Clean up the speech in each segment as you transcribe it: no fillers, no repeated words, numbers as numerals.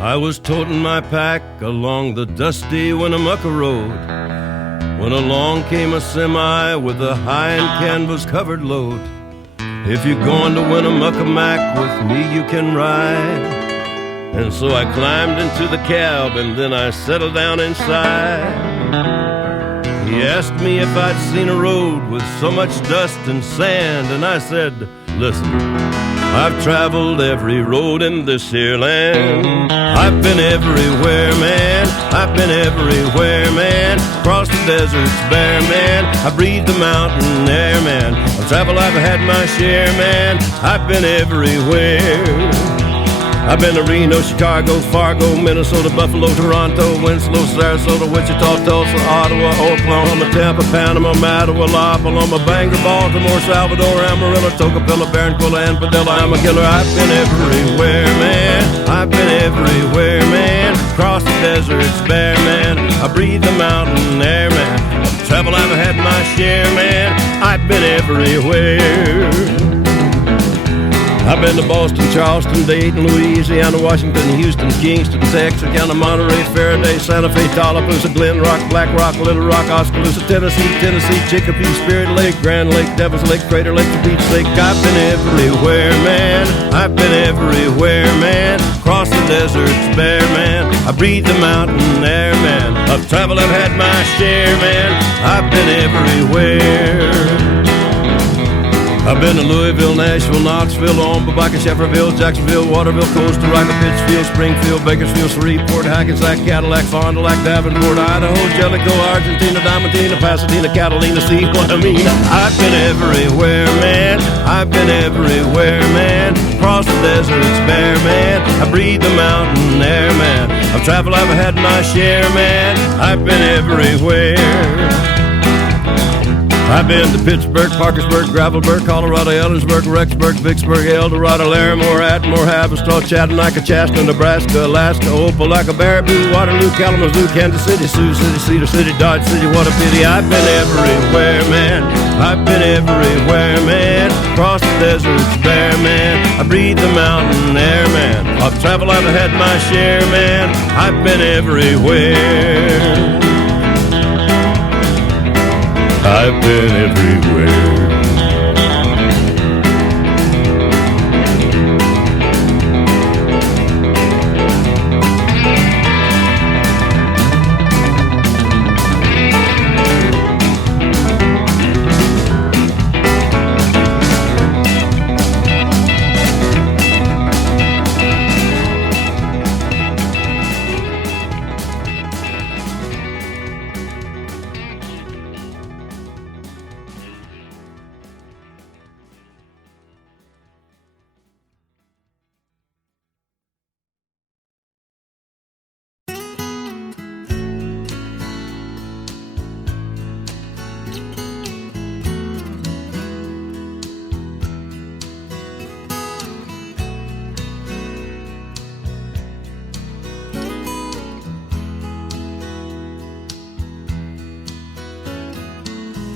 I was toting my pack along the dusty Winnemucca road when along came a semi with a high and canvas-covered load. If you're going to Winnemucca Mac with me, you can ride. And so I climbed into the cab and then I settled down inside. He asked me if I'd seen a road with so much dust and sand, and I said, listen, I've traveled every road in this here land. I've been everywhere, man. I've been everywhere, man. Across the deserts bare, man. I breathe the mountain air, man. I've traveled, I've had my share, man. I've been everywhere. I've been to Reno, Chicago, Fargo, Minnesota, Buffalo, Toronto, Winslow, Sarasota, Wichita, Tulsa, Ottawa, Oklahoma, Tampa, Panama, Mattawa, La Paloma, Bangor, Baltimore, Salvador, Amarillo, Tocopilla, Barranquilla, and Padilla. I'm a killer. I've been everywhere, man. I've been everywhere, man. Across the deserts bare, man. I breathe the mountain air, man. I've traveled, I've had my share, man. I've been everywhere. I've been to Boston, Charleston, Dayton, Louisiana, Washington, Houston, Kingston, Texarkana, Monterey, Faraday, Santa Fe, Tallapoosa, Glen Rock, Black Rock, Little Rock, Oskaloosa, Tennessee, Chicopee, Spirit Lake, Grand Lake, Devil's Lake, Crater Lake, the Beach Lake. I've been everywhere, man. I've been everywhere, man. Across the deserts bare, man. I breathe the mountain air, man. I've traveled, I've had my share, man. I've been everywhere. I've been to Louisville, Nashville, Knoxville, Omaha, Shefferville, Jacksonville, Waterville, Costa Rica, Pittsfield, Springfield, Bakersfield, Shreveport, Hackensack, Cadillac, Fond du Lac, Davenport, Idaho, Jellicoe, Argentina, Diamantina, Pasadena, Catalina, see what I mean? I've been everywhere, man. I've been everywhere, man. Across the deserts bare, man. I breathe the mountain air, man. I've traveled, I've had my share, man. I've been everywhere. I've been to Pittsburgh, Parkersburg, Gravelburg, Colorado, Ellensburg, Rexburg, Vicksburg, Eldorado, Larimore, Atmore, Haverstraw, Chattanooga, Chastity, Nebraska, Alaska, Opelika, Baraboo, Waterloo, Kalamazoo, Kansas City, Sioux City, Cedar City, Dodge City. What a pity. I've been everywhere, man. I've been everywhere, man. Across the deserts bare, man. I breathe the mountain air, man. I've traveled, I've had my share, man. I've been everywhere. I've been everywhere.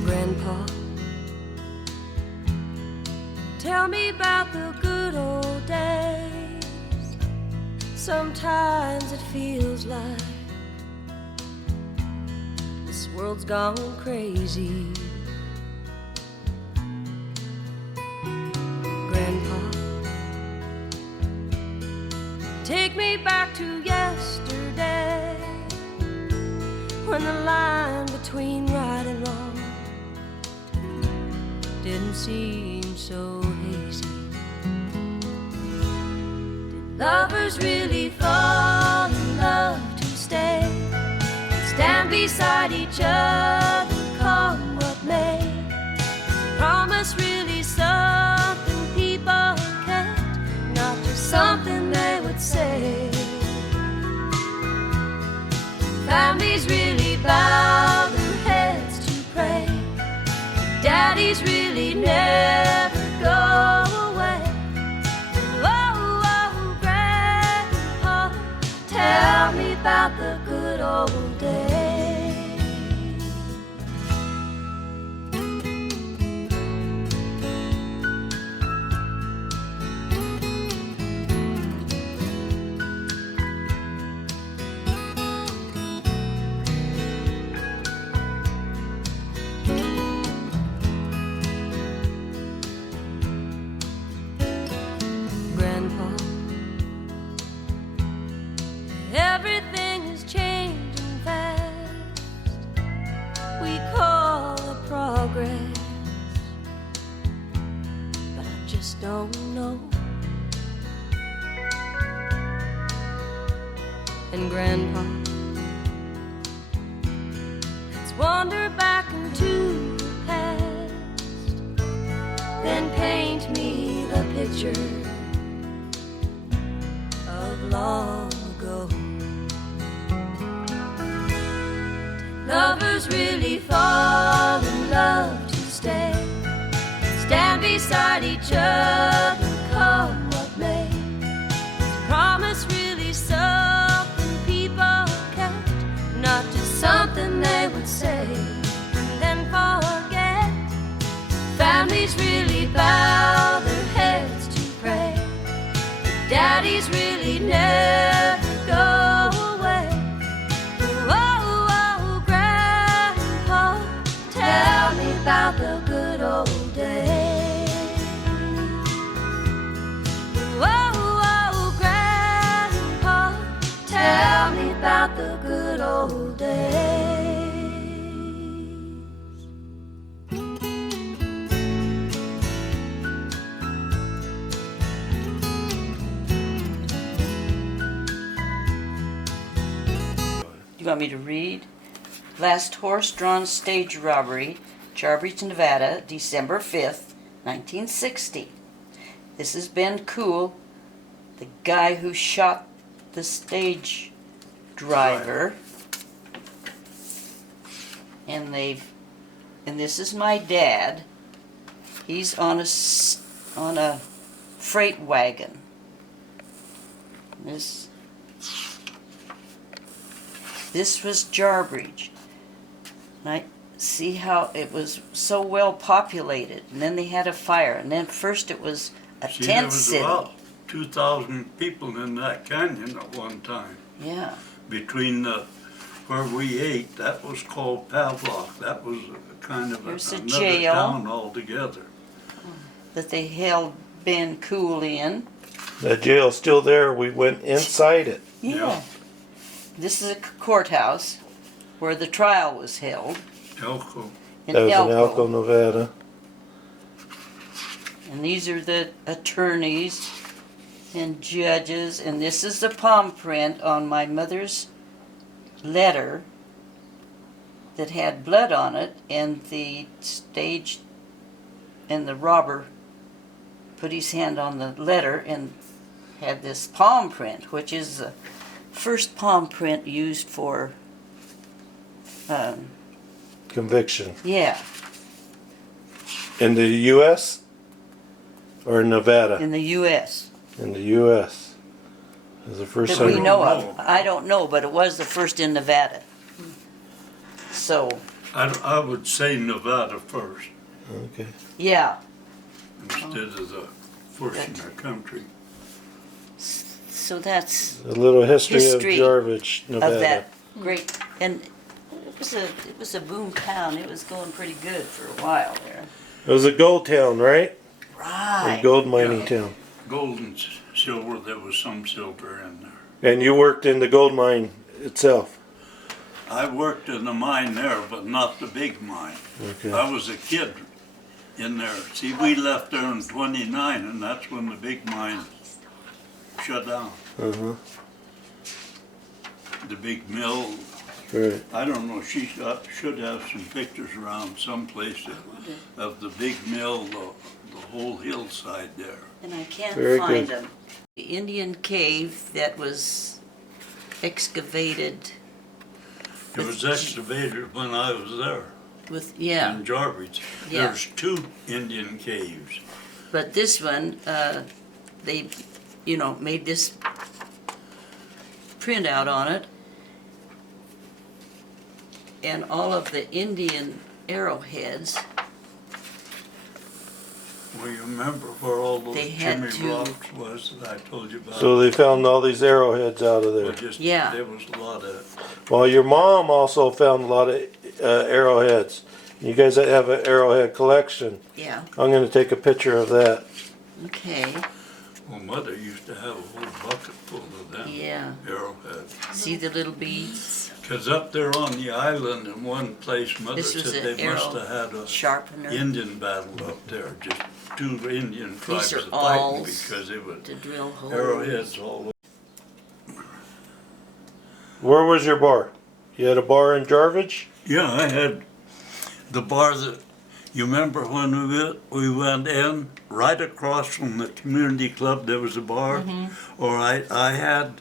Grandpa, tell me about the good old days. Sometimes it feels like this world's gone crazy. Grandpa, take me back to yesterday, when the line between right and wrong didn't seem so hazy. Did lovers really fall in love to stay, stand beside each other, come what may? Is promise really something people kept, not just something they would say? Families really bow their heads to pray, daddies really never go away. Oh, oh, Grandpa, tell me about the good old days. and Grandpa. Let's wander back into the past, then paint me the picture of long ago. Lovers really fall in love to stay, stand beside each other, come what may. Is promise really something people kept, not just something they would say and then forget? Families really bow their heads to pray, daddies really never go away. Oh, oh, Grandpa, tell me about the good old days. Oh, oh, Grandpa, tell me about the good old days. You want me to read? Last horse-drawn stage robbery, Jarbridge, Nevada, December 5th, 1960. This is Ben Cool, the guy who shot the stage driver. And this is my dad. He's on a freight wagon. This was Jarbridge. And I see how it was so well populated, and then they had a fire, and then first it was a tent city. There was about 2,000 people in that canyon at one time. Yeah. Between where we ate, that was called Pavlok. That was kind of There's a another jail. town altogether. That they held Ben Cool in. The jail's still there. We went inside it. Yeah. This is a courthouse where the trial was held. Elko. In That was in Elko. Elko, Nevada. And these are the attorneys and judges, and this is the palm print on my mother's letter that had blood on it, and the stage and the robber put his hand on the letter and had this palm print, which is the first palm print used for Conviction. yeah, In the U.S. or in Nevada? in the U.S. In the U.S. It was the first that we time. know of. I don't know, but it was the first in Nevada. So, I would say Nevada first, Okay. yeah. instead of the first in the country. So that's A little history History of Jarbidge, Nevada. of that great, and it was a boom town. It was going pretty good for a while there. It was a gold town, right? Right. A gold mining Yeah. town. Gold and silver, there was some silver in there. And you worked in the gold mine itself. I worked in the mine there, but not the big mine. Okay. I was a kid in there. See, we left there in '29, and that's when the big mine shut down. Uh-huh. The big mill. Right. I don't know, she should have some pictures around someplace of the big mill, the whole hillside there. And I can't Very find good. them. The Indian cave that was excavated It was excavated when I was there with, yeah, in Jarbidge. Yeah. There's 2 Indian caves. but this one, they, made this printout on it. And all of the Indian arrowheads, Well, you remember where all those They had Jimmy to- rocks was that I told you about? So they found all these arrowheads out of Well, there. just, Yeah. there was a lot of, Well, your mom also found a lot of arrowheads. You guys have an arrowhead collection. yeah, I'm going to take a picture of that. okay, well, Mother used to have a whole bucket full of them yeah. arrowheads. See the little beads? Because up there on the island in one place, Mother This was said an they must arrow have had a sharpener Indian battle up there, just 2 Indian tribes are fighting awls because they were to drill holes. arrowheads all over. Where was your bar? You had a bar in Jarbidge? Yeah, I had the bar that, you remember when we went in, right across from the community club, there was a bar? Or I had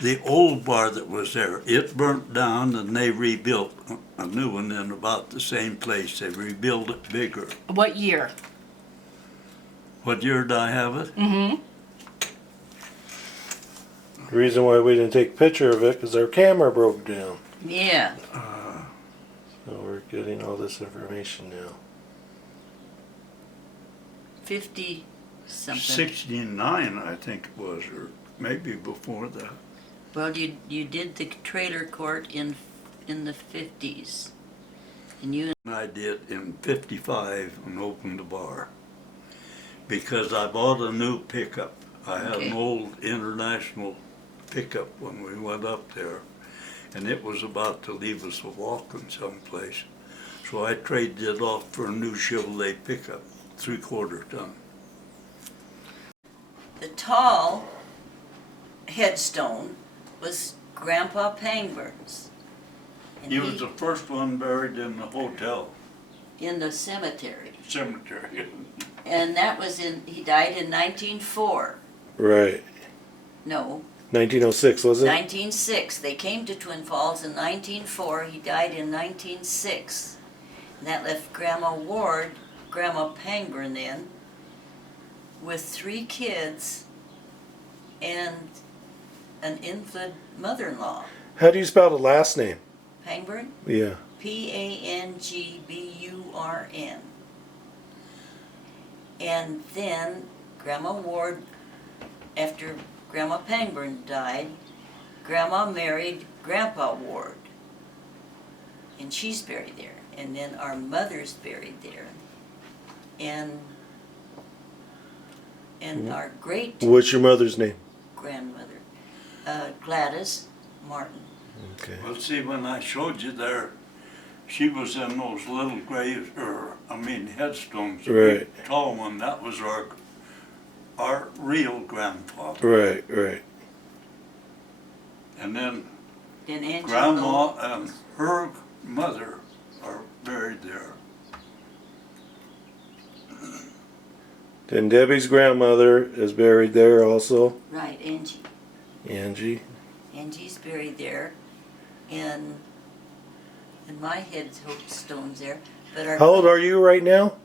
the old bar that was there. It burnt down and they rebuilt a new one in about the same place. They rebuilt it bigger. What year? What year did I have it? The reason why we didn't take a picture of it because our camera broke down. Yeah. So we're getting all this information now. 50 something. 69, I think it was, or maybe before that. Well, you did the trailer court in the 50s. And you And I did in 55 and opened the bar. Because I bought a new pickup. I had an old International pickup when we went up there. And it was about to leave us a walking someplace. So I traded it off for a new Chevrolet pickup, 3/4 ton. the tall headstone was Grandpa Pangburn's. And He was the first one buried in the hotel in the cemetery. cemetery. And that was he died in 1904. Right. No, 1906, was it? 1906. They came to Twin Falls in 1904. He died in 1906. And that left Grandma Ward, Grandma Pangburn then, with 3 kids and an invalid mother-in-law. How do you spell the last name? Pangburn? Yeah. P-A-N-G-B-U-R-N. And then Grandma Ward, after Grandma Pangburn died, Grandma married Grandpa Ward. And she's buried there. And then our mother's buried there. And our great What's your mother's name? grandmother, Gladys Martin. Okay. Well, see, when I showed you there, she was in those little graves, headstones. The Right. big tall one, that was our real grandfather. Right, right. And then Then Angela Grandma Lowell. and her mother are buried there. Then Debbie's grandmother is buried there also. Right, Angie. Angie. Angie's buried there, and my headstone's there. But How old are you right now?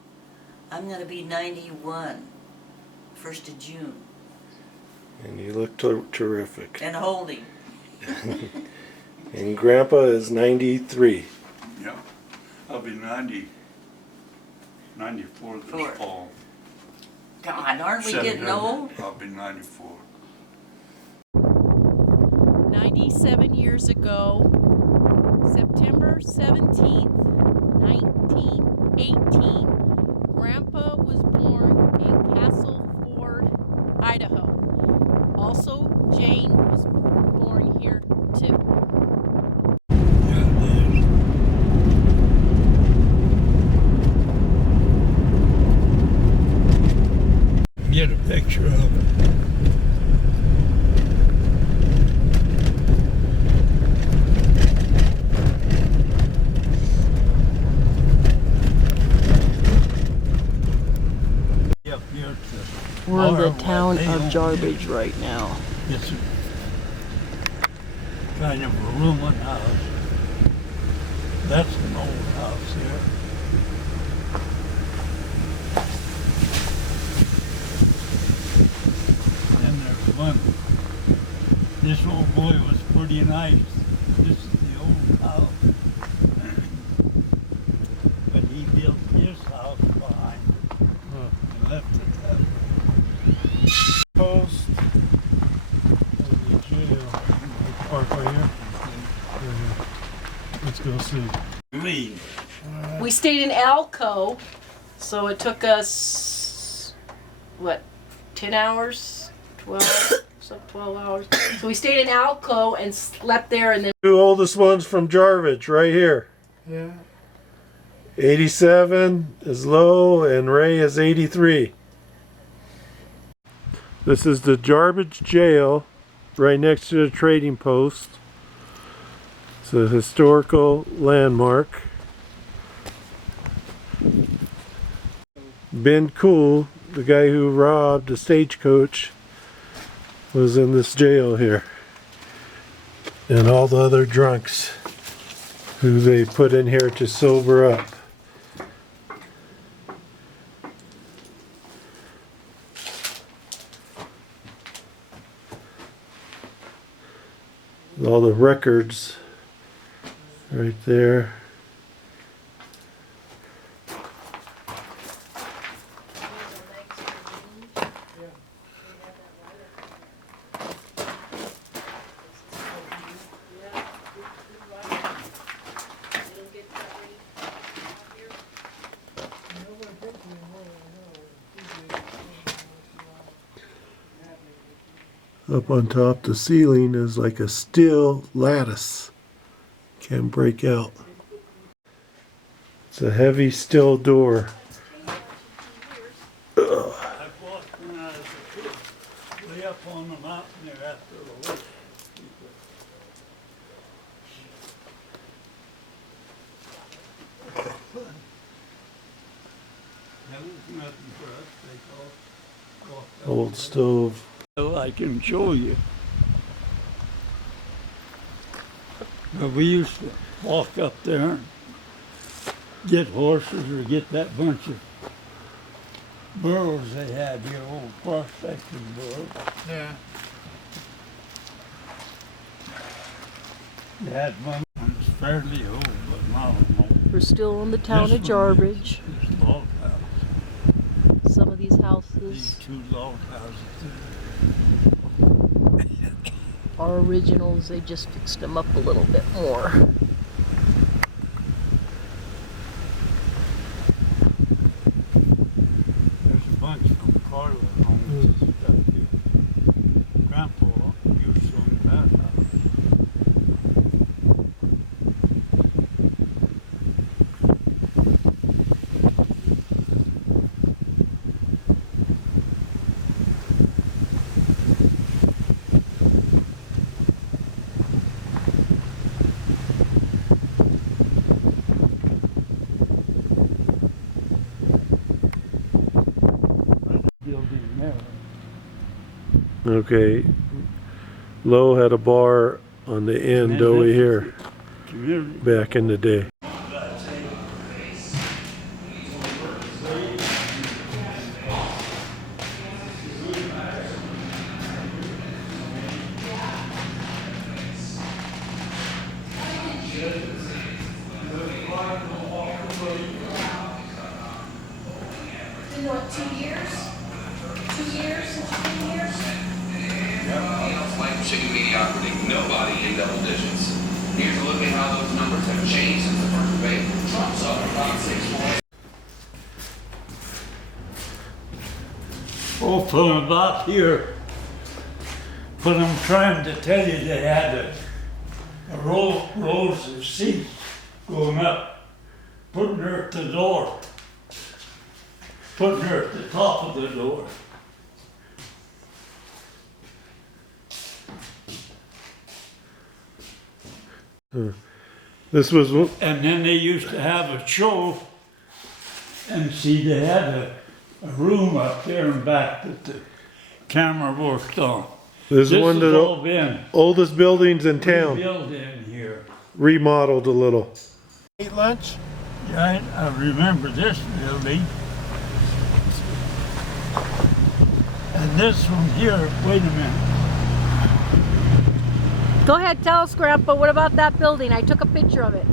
I'm gonna be 91, 1st of June, And you look terrific. and holding. And Grandpa is 93. Yeah. I'll be 94 this Four. fall. God, aren't we getting old? I'll be 94. 97 years ago, September 17th, 1918, Grandpa was born in Castle Ford, Idaho. Also, Jane was born here too. Get a picture of it. Yep, We're in the town of Jarbidge right now. It's kind of a ruined house. That's an old house here. And there's one. This old boy was pretty nice. This is the old house. But he built his house behind it and left it that way. Post. Park right here. Let's go see. Leave. We stayed in Alco, so it took us, 10 hours? 12? 12 hours. So we stayed in Alco and slept there, and then 2 oldest ones from Jarbidge right here. Yeah. 87 is Lowell and Ray is 83. This is the Jarbidge jail right next to the trading post. It's a historical landmark. Ben Cool, the guy who robbed a stagecoach, was in this jail here. And all the other drunks who they put in here to sober up. All the records right there. Up on top, the ceiling is like a steel lattice. Can't break out. It's a heavy steel door. I walked when I was a kid, way up on the mountain there after the war. That was nothing for us, they called. Old stove. I can show you. But we used to walk up there and get horses or get that bunch of burros they had here, old prospecting burros. Yeah. They had one that was fairly old, but not old. We're still in the town of This one Jarbridge. is log house. Some of these These houses two log houses. are originals. They just fixed them up a little bit more. There's a bunch from Carla homes and stuff here. Grandpa used to own that house. Building there. Okay. Lowell had a bar on the end over here Community. back in the day. In what, 2 years? 2 years since you've been here? Like chicken mediocrity, nobody in double digits. Here's a look at how those numbers have changed since the first debate. Trump's up about 6 points. Oh, from about here. But I'm trying to tell you they had a rows of seats going up, putting her at the door. Putting her at the top of the door. This was And then they used to have a show, and see, they had a room up there and back that the camera worked on. this is one of has the all been oldest buildings in town. rebuilt in here. Remodeled a little. Eat lunch? Yeah, I remember this building. And this one here, wait a minute. Go ahead, tell us, Grandpa, what about that building? I took a picture of it.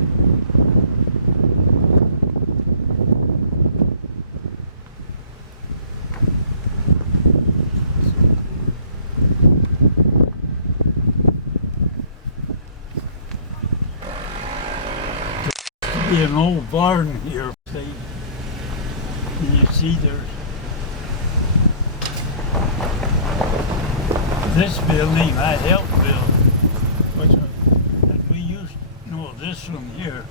Be an old barn here, see. And you see there's this building I helped build. Which one? And we used, no, this one here.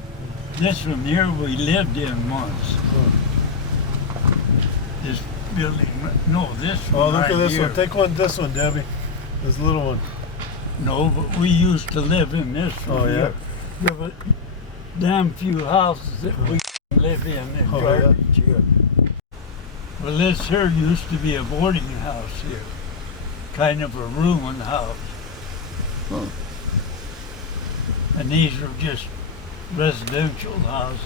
This one here we lived in once. This building, no, this one Oh, look right at this here. one. Take one, this one, Debbie. This little one. No, but we used to live in this one Oh, yeah. here. There were damn few houses that we live in Jarbidge here. Well, this here used to be a boarding house here, kind of a ruined house. Hmm. And these are just residential houses.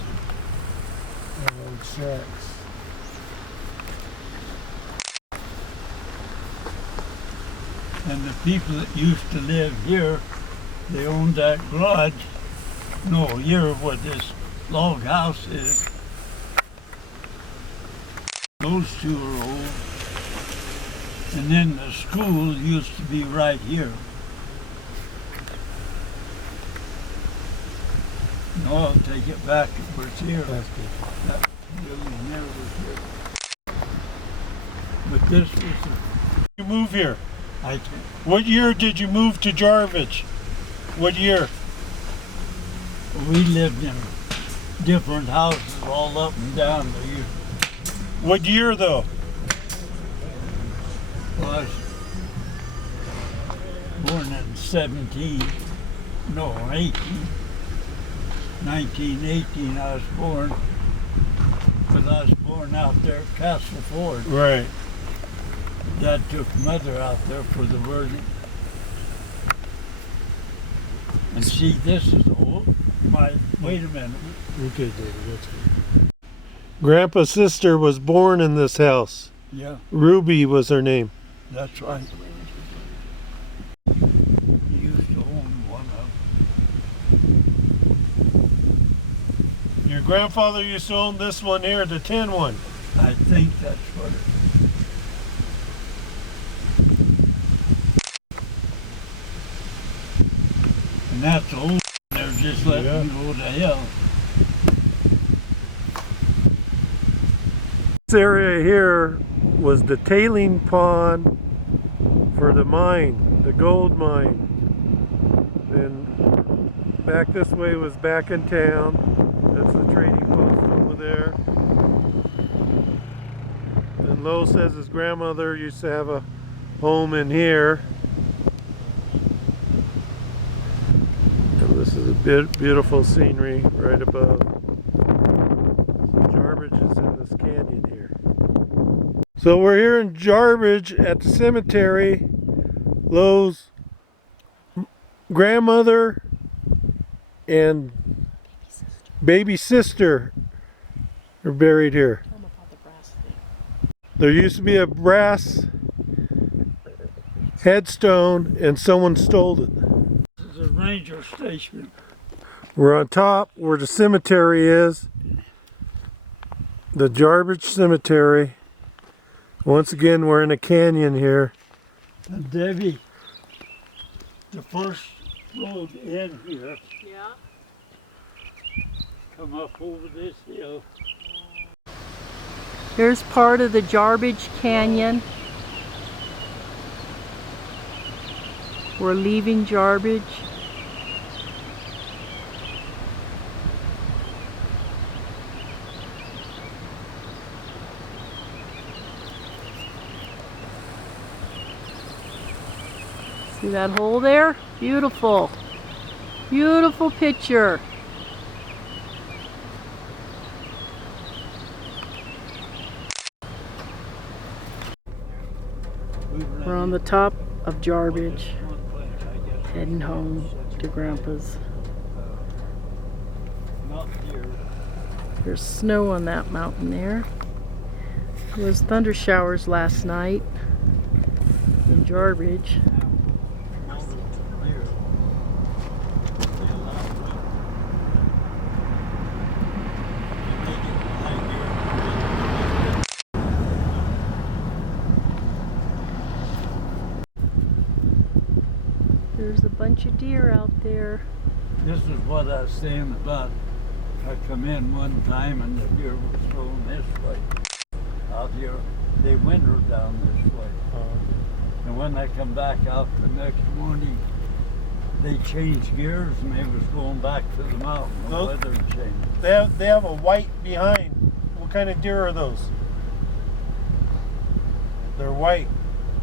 Old shacks. And the people that used to live here, they owned that garage. No, here where this log house is. Those two are old. And then the school used to be right here. No, I'll take it back if it's here. That's good. That building there was here. But this was You move here. I can't. What year did you move to Jarbidge? What year? We lived in different houses all up and down the year. What year though? I was born in 18. 1918 I was born. But I was born out there at Castle Ford. Right. Dad took mother out there for the wedding. And see, this is old. Wait a minute. Okay, David, that's good. Grandpa's sister was born in this house. Yeah, Ruby was her name. that's right. He used to own one of them. Your grandfather used to own this one here, the tin one. I think that's what it is. And that's old. They're just letting you go to hell. This area here was the tailing pond for the mine, the gold mine. And back this way was back in town. That's the trading post over there. And Lowell says his grandmother used to have a home in here. And this is a beautiful scenery right above. Jarbidge is in this canyon here. So we're here in Jarbidge at the cemetery. Lowell's grandmother and baby sister are buried here. There used to be a brass headstone and someone stole it. This is a ranger station. We're on top where the cemetery is. The Jarbidge Cemetery. Once again, we're in a canyon here. And Debbie, the first road in here, Yeah. come up over this hill. Here's part of the Jarbidge Canyon. We're leaving Jarbidge. See that hole there? Beautiful. Beautiful picture. We're on the top of Jarbidge, heading home to Grandpa's. Not here. There's snow on that mountain there. There was thunder showers last night in Jarbidge. There's a bunch of deer out there. This is what I was saying about. I come in one time and the deer was going this way. Out here, they winter down this way. And when I come back out the next morning, they changed gears and they was going back to the mountain. The weather changed. They have a white behind. What kind of deer are those? They're white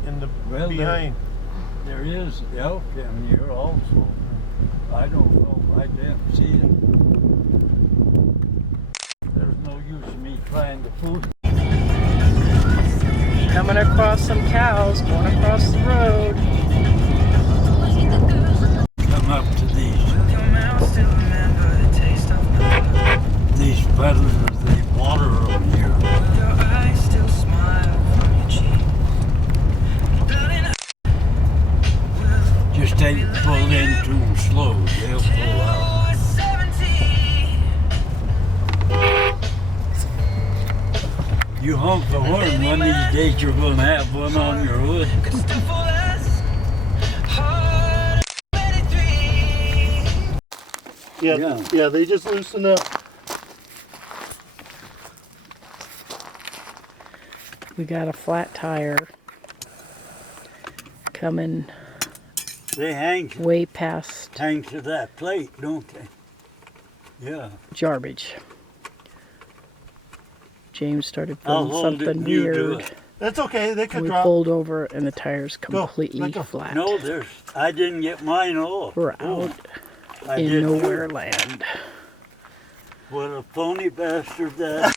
in the behind. There is elk in here also. I don't know. I didn't see it. There's no use in me trying to fool. Coming across some cows, going across the road. Come up to these predators, they water them here. Just ain't pull in too slow, they'll pull out. You honk the horn, one of these days you're gonna have one on your hood. Yeah, they just loosen up. We got a flat tire coming They hang way past to that plate, don't they? Yeah. Jarbidge. James started How feeling long did something you do weird. it? That's okay. They could We drop. pulled over and the tire's completely let go. flat. No, I didn't get mine off. We're Oh, out I in did too. nowhere land. What a phony bastard that.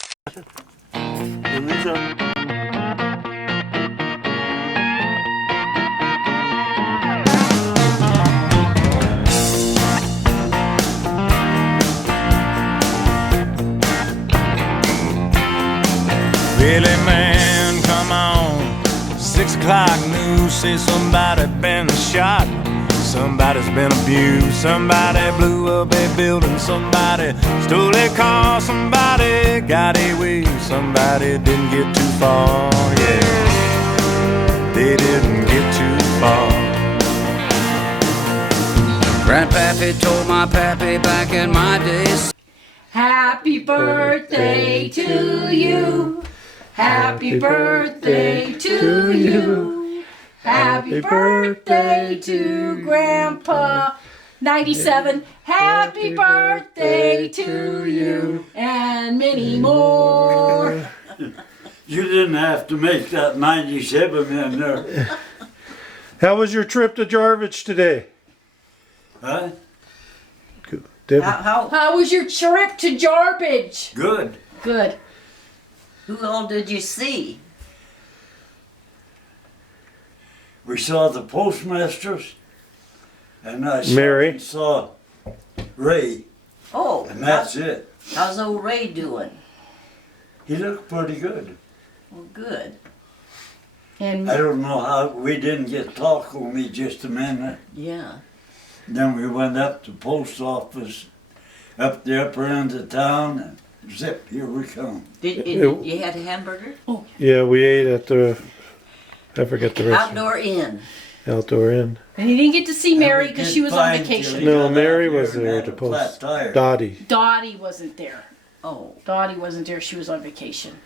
And these are- Really, man, come on. 6 o'clock news says somebody been shot. Somebody's been abused. Somebody blew up a building. Somebody stole a car. Somebody got away. Somebody didn't get too far. Yeah, they didn't get too far. Grandpappy told my pappy back in my days. Happy birthday to you. Happy birthday to you. Happy birthday to Grandpa. 97. Happy birthday to you. And many more. You didn't have to make that 97 in there. How was your trip to Jarbidge today? Huh? Debbie? How was your trip to Jarbidge? Good. Good. Who all did you see? We saw the postmasters, and I Mary. saw Ray, Oh, and that's it. how's old Ray doing? He looked pretty good. Well, good. And I don't know how, we didn't get talk only just a minute. Yeah. Then we went up to the post office, up the upper end of town, and zip, here we come. You had a hamburger? Yeah, we ate at the, I forget the restaurant. Outdoor inn. Outdoor Inn. And he didn't get to see Mary And we because did she was on fine vacation. till he No, got Mary out here was and there had to a flat post. tire. Dottie. Dottie wasn't there. Oh. Dottie wasn't there. She was on vacation.